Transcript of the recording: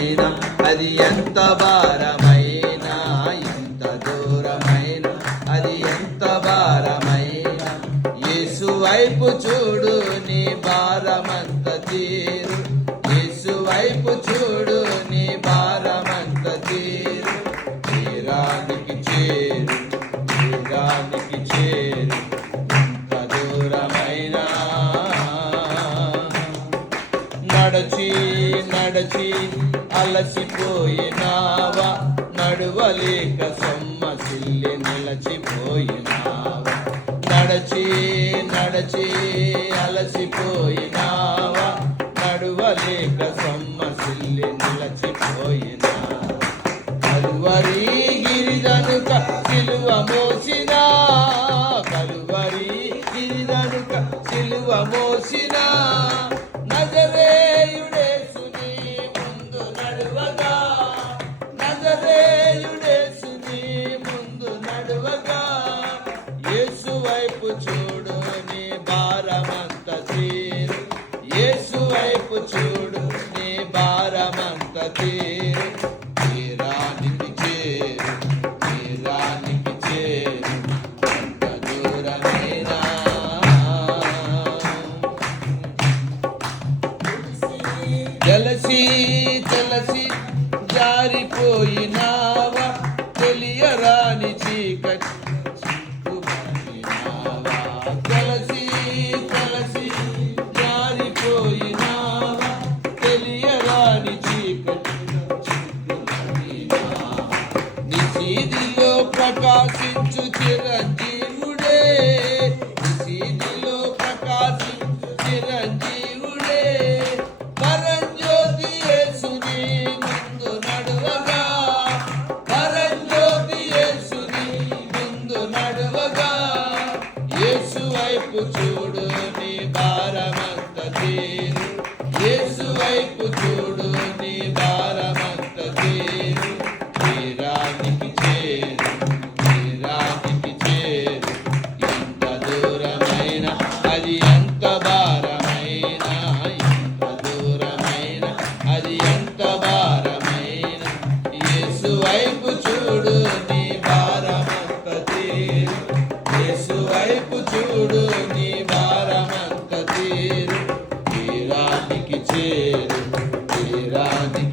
దూరమైన అది ఎంత భారమైన, ఎంత దూరమైన అది ఎంత భారమైన, యేసు వైపు చూడు నీ భారమంత తీరు, యేసు వైపు చూడు నీ భారమంత తీరు. తీరానికి చేరు, తీరానికి చేరు, ఎంత దూరమైన. నడచి నడచి అలసిపోయినావా, నడువలేక సొమ్మసిల్లి నిలచిపోయినావా. నడచి నడచి అలసిపోయినావా, నడువలేక సొమ్మసిల్లి నిలచిపోయినావా. కలువరి గిరిదనుక సిలువ మోసినా, కలువరి గిరిదనుక సిలువ మోసినా, నజరేయుడేసుని ముందు నడువగా, నజరేయుడేసుని ముందు నడువగా. యేసు వైపు చూడు నీ భారమంత తీరు, యేసు వైపు చూడు నీ భారమంత తీరు. తీరానికి చేరు, తీరానికి చేరు, ఎంత దూరమైనా. జలసి జలసి జారిపోయినావా, తెలియరాని చీకటి చిక్కుబడినావా. జలసి జలసి జారిపోయినావా, తెలియరాని చీకటి చిక్కుబడినావా. నిశీదిలో ప్రకాశించు చిరంజీవుడే, నిశీదిలో ప్రకాశించు చిరంజీవుడే. పరంజ్యోతి యేసుని ముందు నడువగా, పరంజ్యోతి యేసుని ముందు నడువగా. యేసు వైపు చూడు నీ భారమంత తీరు, యేసు వైపు చూడు నీ భారమంత తీరు. తీరానికి చేరు, తీరానికి చేరు, ఎంత దూరమైన అది ఎంత భారమైన, ఎంత దూరమైన అది ఎంత భారమైన. యేసు వైపు చూడు నీ భారమంత తీరు, యేసు వైపు చూడు నీ భారమంత తీరు. తీరానికి చేరు, తీరానికి